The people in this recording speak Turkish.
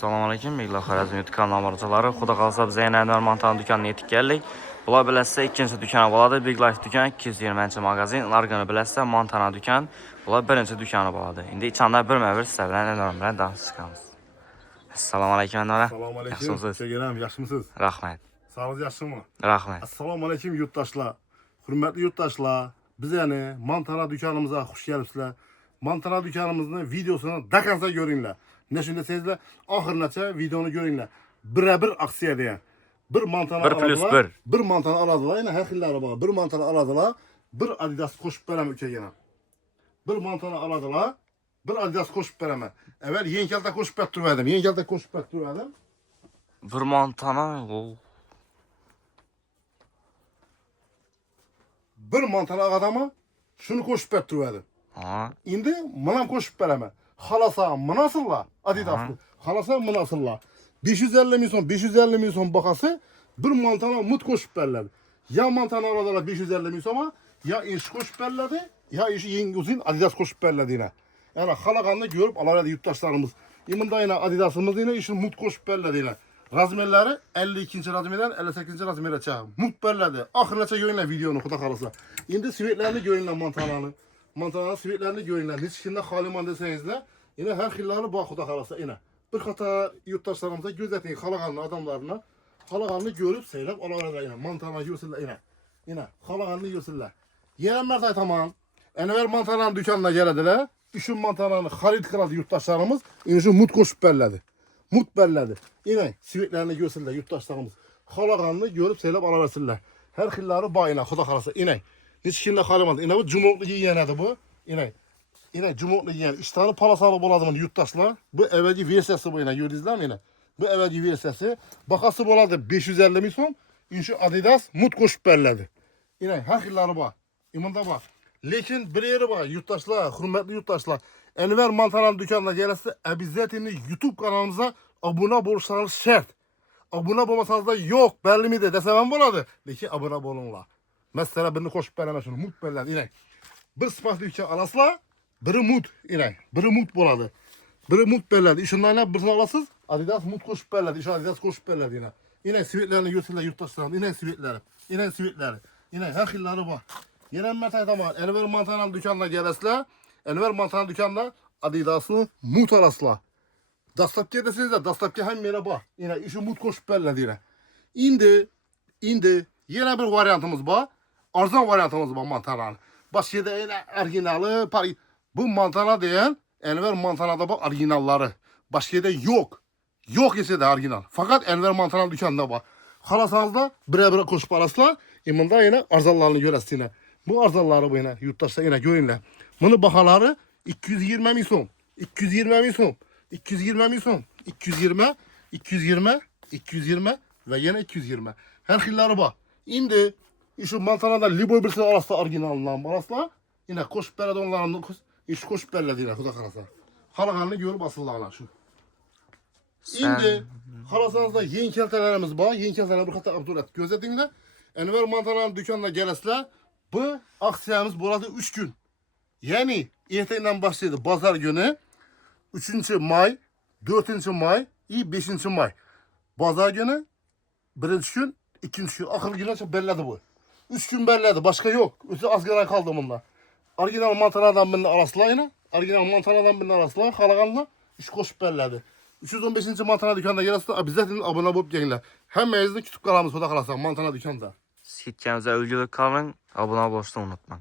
Assalamu alaykum. Migla Xorazm YouTube kanalına barchaları. Xudo qalsa biz yana Anvar Mantan dükanına yetib keldik. Bular bilasizlar ikkinchi dükan bo'ladi. Big Life dükan 220-magazin. Ularga bilasizlar Montana dükan. Bular birinchi dükkanı bo'ladi. Endi ichanda birma-bir sizlar bilan Anvar bilan danışamiz. Assalomu alaykum Anvar. Assalomu alaykum. Chegeram, yaxshimisiz? Rahmat. Sağlığınız yaxshimi? Rahmat. Assalomu alaykum yurtdoshlar. Hurmatli yurtdoshlar, biz yani Montana dükkanımıza xush kelibsizlar. Montana dükkanımızın videosunu dakansa görünler. Ne şimdi sizler ahırnaça videonu görünler. Birebir aksiye diye. Bir Montana aladılar. Bir Montana aladılar. Yine her xilleri var. Bir Montana aladılar. Bir Adidas koşup verem ülkeye. Bir Montana aladılar. Bir Adidas koşup verem. Evet yenkelde koşup verdim. Yenkelde koşup verdim. Bir Montana. Bir Montana adama şunu koşup verdim. Ha. Şimdi manam koşup vereme. Halasa mınasılla Adidas'lı. Halasa mınasılla. 550 milyon son bakası bir Montana mut koşup verledi. Ya Montana aladılar 550 milyona ya iş koşup verledi ya işi yeni uzun Adidas koşup verledi yine. Yani halakanını görüp alaverdi yurttaşlarımız. Yımında yine Adidas'ımız yine işin mut koşup verledi yine. Razmerleri 52. razmerden 58. razmere çağ. Mut verledi. Ahırına çağ görünler videonu kuda kalırsa. Şimdi sivetlerini görünler Montana'nın. Montana'nın sivetlerini görünler. Niçkinde haliman deseniz de yine her hilları bak kuda kalırsa yine. Bir hata yurttaşlarımıza gözetmeyin halakanlı adamlarına. Halakanlı görüp seyrep alaverdi yine. Montana görsünler yine. Yine halakanlı görsünler. Yerenler de tamam. Enver Montana'nın dükkanına geldiler. Üçün Montana'nın halit kıladı yurttaşlarımız. Yine şu mut koşup verledi. Mut bellədi. Yine sivetlerini görsünlər yurttaşlarımız. Halakanlı görüp seyrep alaversinlər. Her hilları bayına xuda xalasa inək. Neçkinlə xalimaz. İnə bu cumoklu giyənədir bu. İnək. İnək cumoklu giyən. İştahını palasalı boladı yurttaşlar. Bu evvelki versiyası bu inək. Gördünüzlər mi inək? Bu evvelki versiyası. Bakası boladı 550 milyon. İnşi Adidas mut koşup bellədi. İnək. Her hilları bak. İmanda bak. Lekin bir yeri bak yurttaşlar. Hürmetli yurttaşlar. Enver Montana'nın dükkanına gelirse Ebizzet'ini YouTube kanalımıza abone olursanız şart. Abone olmasanız da yok belli mi de desem boladı. Lekin abone olunlar. Mesela birini koşup veremez şunu. Mut belli inek. Bir sıfatlı dükkan alasla biri mut inek. Biri mut boladı. Biri mut belli. İşinden ne birisini alasız Adidas mut koşup belli. İşin Adidas koşup belli yine. İnek sivetlerini götürürler yurttaşlarım. İnek sivetleri. İnek sivetleri. İnek her hilleri var. Yenen metay tamam. Enver Montana'nın dükkanına gelirse Enver Montana dükkanda Adidas'ını mut alasla. Dastapçıya deseniz de Dastapçı hem yere bak. Yine işi mut koşup belli yine. İndi yine bir varyantımız var. Arzan varyantımız var Montana'nın. Başka yerde yine orijinali. Bu Montana diyen Enver Montana'da bak orijinalları. Başka yerde yok. Yok ise de orijinal. Fakat Enver Montana dükkanda var. Halasanız da bire koşup alasla. İmanda yine arzallarını görəsiniz yine. Bu arzalları bu yine yurttaşlar yine görünler. Bunu bakaları 220 milyon, 220 milyon, 220 milyon, 220 ve yine 220. Her hilleri bak. İndi şu Montana'da Liboy birisi arasında orijinalinden arasında yine koşup beledi onların iş koşup beledi yine kuda karasa. Halakanını görüp asıllarlar şu. İndi halasanızda yeni keltelerimiz var. Yeni kelteler bir hata Abdurrat gözettiğinde Enver Montana'nın dükkanına gelesler bu aksiyamız burada 3 gün. Yani ertesinden başladı pazar günü 3. may, 4. may, 5. may. Pazar günü 1. gün, 2. gün, ahır günü belledi bu. 3 gün belledi, başka yok. Öte asgara kaldı bunlar. Orijinal Montana'dan birini araslayın. Orijinal Montana'dan birini araslayın. Halakanla iş koşup belledi. 315. Montana dükkanında gelirse bize abone olup gelirler. Hem meclisde kütüp kalamız fotoğraflar Montana dükkanda. Siz gitganingizda ulgili qoling, abone bo'lishni unutmang.